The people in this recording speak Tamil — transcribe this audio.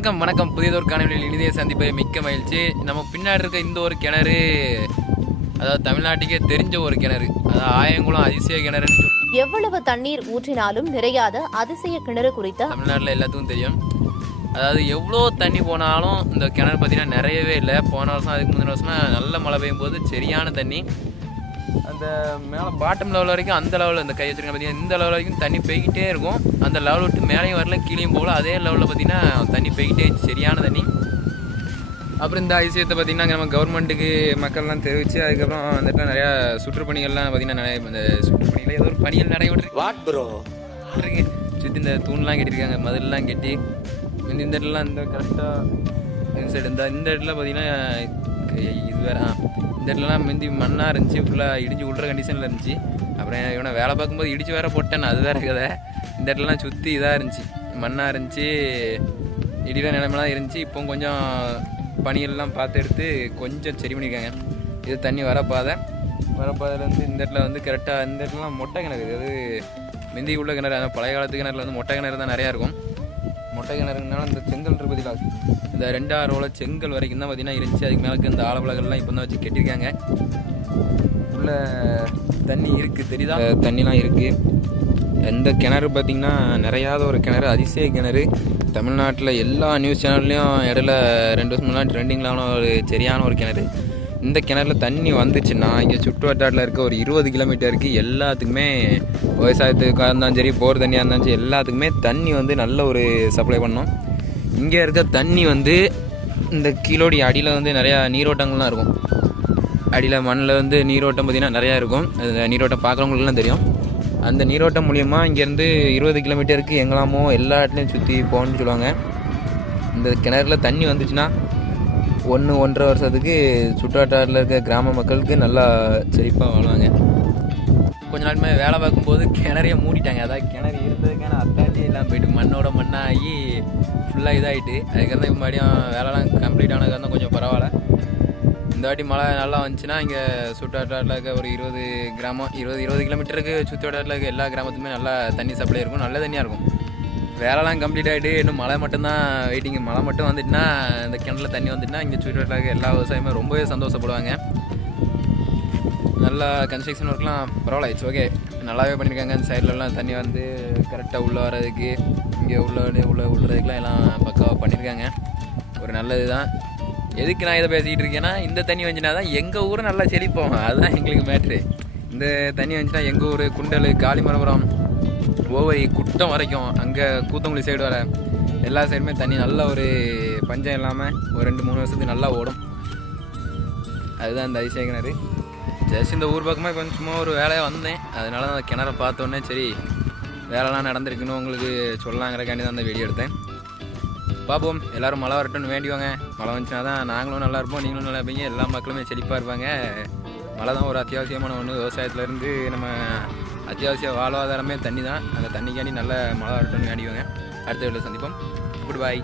வணக்கம் வணக்கம். புதியதொரு காணொலியில் இனிதே சந்திப்பை மிக்க மகிழ்ச்சி. நம்ம பின்னாடி இருக்க இந்த ஒரு கிணறு அதாவது தமிழ்நாட்டுக்கே தெரிஞ்ச ஒரு கிணறு. அதாவது ஆயங்குளம் அதிசய கிணறுன்னு எவ்வளவு தண்ணீர் ஊற்றினாலும் நிறையாத அதிசய கிணறு குறித்த தமிழ்நாட்டில் எல்லாத்துக்கும் தெரியும். அதாவது எவ்வளோ தண்ணி போனாலும் இந்த கிணறு பார்த்தீங்கன்னா நிறையவே இல்லை. போன வருஷம் அதுக்கு முந்தின வருஷம்லாம் நல்ல மழை பெய்யும் போது சரியான தண்ணி. அந்த மேலே பாட்டம் லெவல் வரைக்கும் அந்த லெவலில் இந்த கை வச்சிருக்க பார்த்தீங்கன்னா இந்த லெவல் வரைக்கும் தண்ணி பெய்கிட்டே இருக்கும். அந்த லெவல் விட்டு மேலேயும் வரல கீழேயும் போகல அதே லெவலில் பார்த்தீங்கன்னா தண்ணி பெய்கிட்டே சரியான தண்ணி. அப்புறம் இந்த அதிசயத்தை பார்த்தீங்கன்னா நம்ம கவர்மெண்ட்டுக்கு மக்கள்லாம் தெரிவித்து அதுக்கப்புறம் இடத்துல நிறையா சுற்றுப்பணிகள்லாம் பார்த்தீங்கன்னா நிறைய இந்த சுற்றுப்பணிகள் ஏதோ ஒரு பணிகள் நடைபெற்று வாட் ப்ரோ சுற்றி இந்த தூண்லாம் கட்டியிருக்காங்க மதிலெலாம் கட்டி. இந்த இடத்துலலாம் இந்த கரெக்டாக இந்த சைடு இந்த இந்த இடத்துல பார்த்தீங்கன்னா இது வேற இந்த இடத்துலலாம் முந்தி மண்ணாக இருந்துச்சு ஃபுல்லாக இடிஞ்சு விட்ற கண்டிஷனில் இருந்துச்சு. அப்புறம் இவனை வேலை பார்க்கும்போது இடிச்சு வேற போட்டேன் அது வேறு கதை. இந்த இடத்துலலாம் சுற்றி இதாக இருந்துச்சு. மண்ணாக இருந்துச்சு இடிகிற நிலைமைலாம் இருந்துச்சு. இப்போ கொஞ்சம் பனியெல்லாம் பார்த்து எடுத்து கொஞ்சம் சரி பண்ணியிருக்காங்க இது தண்ணி வரப்பாதை வரப்பாதையிலேருந்து இந்த இடத்துல வந்து கரெக்டாக இந்த இடத்துலலாம் மொட்டை கிணறு. இது அது முந்தி உள்ள கிணறு அந்த பழைய காலத்து கிணறுல வந்து மொட்டை கிணறு தான் நிறையா இருக்கும். மொட்டை கிணறுனால இந்த செங்கல் இருக்கு பார்த்தீங்களா இந்த ரெண்டாயிரம் ரூபா செங்கல் வரைக்கும் தான் பார்த்தீங்கன்னா இருந்துச்சு. அதுக்கு மேலே இந்த ஆலப்பலகள்லாம் இப்போ தான் வச்சு கட்டியிருக்காங்க. உள்ள தண்ணி இருக்குது தெரியுதா? தண்ணிலாம் இருக்குது இந்த கிணறு பார்த்திங்கன்னா நிறையாத ஒரு கிணறு அதிசய கிணறு. தமிழ்நாட்டில் எல்லா நியூஸ் சேனல்லையும் இடையில ரெண்டு வருஷம் முன்னாடி ட்ரெண்டிங்கிலான ஒரு சரியான ஒரு கிணறு. இந்த கிணறுல தண்ணி வந்துச்சுன்னா இங்கே சுற்று வட்டாரத்தில் இருக்க ஒரு இருபது கிலோமீட்டருக்கு எல்லாத்துக்குமே விவசாயத்துக்காக இருந்தாலும் சரி போர் தண்ணியாக இருந்தாலும் சரி எல்லாத்துக்குமே தண்ணி வந்து நல்ல ஒரு சப்ளை பண்ணோம். இங்கே இருக்க தண்ணி வந்து இந்த கீழோடி அடியில் வந்து நிறையா நீரோட்டங்கள்லாம் இருக்கும். அடியில் மண்ணில் வந்து நீரோட்டம் பார்த்திங்கன்னா நிறையா இருக்கும். அந்த நீரோட்டம் பார்க்குறவங்களுக்குலாம் தெரியும். அந்த நீரோட்டம் மூலியமாக இங்கேருந்து இருபது கிலோமீட்டருக்கு எங்கெல்லாமோ எல்லா இடத்துலையும் சுற்றி போகணும்னு சொல்லுவாங்க. இந்த கிணறுல தண்ணி வந்துச்சுன்னா ஒன்று ஒன்றரை வருஷத்துக்கு சுற்றுவட்டாரத்தில் இருக்க கிராம மக்களுக்கு நல்லா செழிப்பாக வாழ்வாங்க. கொஞ்ச நாளுமே வேலை பார்க்கும்போது கிணறைய மூடிட்டாங்க. அதாவது கிணறு இருந்ததுக்கான அத்தாட்டி எல்லாம் போயிட்டு மண்ணோட மண்ணாகி ஃபுல்லாக இதாகிட்டு அதுக்கப்புறம் இப்போ மறுபடியும் வேலைலாம் கம்ப்ளீட் ஆனதுக்கு கொஞ்சம் பரவாயில்ல. இந்த வாட்டி மழை நல்லா வந்துச்சுன்னா இங்கே சுற்றுவட்டாரில் இருக்க ஒரு இருபது கிராமம் இருபது இருபது கிலோமீட்டருக்கு சுற்றுவட்டாரில் இருக்க எல்லா கிராமத்துக்குமே நல்லா தண்ணி சப்ளை இருக்கும். நல்ல தண்ணியாக இருக்கும். வேலைலாம் கம்ப்ளீட் ஆகிட்டு இன்னும் மழை மட்டும்தான் வெயிட்டிங் மழை மட்டும் வந்துட்டுனா இந்த கிணத்துல தண்ணி வந்துட்டுனா இங்கே சுற்று இருக்க எல்லா விவசாயமே ரொம்பவே சந்தோஷப்படுவாங்க. நல்லா கன்ஸ்ட்ரக்ஷன் ஒர்க்லாம் பரவாயில்ல இட்ஸ் ஓகே நல்லாவே பண்ணியிருக்காங்க அந்த சைட்லலாம் தண்ணி வந்து கரெக்டாக உள்ளே வர்றதுக்கு இங்கே உள்ள உள்ள விழுறதுக்குலாம் எல்லாம் பக்காவாக பண்ணியிருக்காங்க ஒரு நல்லது தான் எதுக்கு நான் இதை பேசிக்கிட்டு இருக்கேன்னா இந்த தண்ணி வந்துனா தான் எங்கள் ஊர் நல்லா செழிப்போம். அதுதான் எங்களுக்கு மேட்ரு இந்த தண்ணி வந்துச்சுன்னா எங்கள் ஊர் குண்டல் காளிமரபுரம் ஓவரி குட்டம் வரைக்கும் அங்கே கூத்தங்குடி சைடு வர எல்லா சைடுமே தண்ணி நல்ல ஒரு பஞ்சம் இல்லாமல் ஒரு ரெண்டு மூணு வருஷத்துக்கு நல்லா ஓடும். அதுதான் இந்த அதிசய கிணறு. ஜஸ்ட் இந்த ஊர் பக்கமாக கொஞ்சமாக ஒரு வேலையாக வந்தேன். அதனால தான் அந்த கிணறை பார்த்தோன்னே சரி வேலைலாம் நடந்திருக்குன்னு உங்களுக்கு சொல்லலாங்கிறக்காண்டி தான் அந்த வீடியோ எடுத்தேன். பார்ப்போம். எல்லாரும் மழை வரட்டும்னு வேண்டிவாங்க மழை வந்துச்சுன்னா தான் நாங்களும் நல்லா இருப்போம் நீங்களும் நல்லா இருப்பீங்க. எல்லா மக்களுமே செழிப்பாக இருப்பாங்க. மழை தான் ஒரு அத்தியாவசியமான ஒன்று விவசாயத்துலேருந்து நம்ம அத்தியாவசிய வாழ்வாதாரமே தண்ணி தான் அந்த தண்ணிக்காண்டி நல்ல மழை வரட்டும்னு வேண்டிவாங்க அடுத்த வீட்டில் சந்திப்போம். குட் பாய்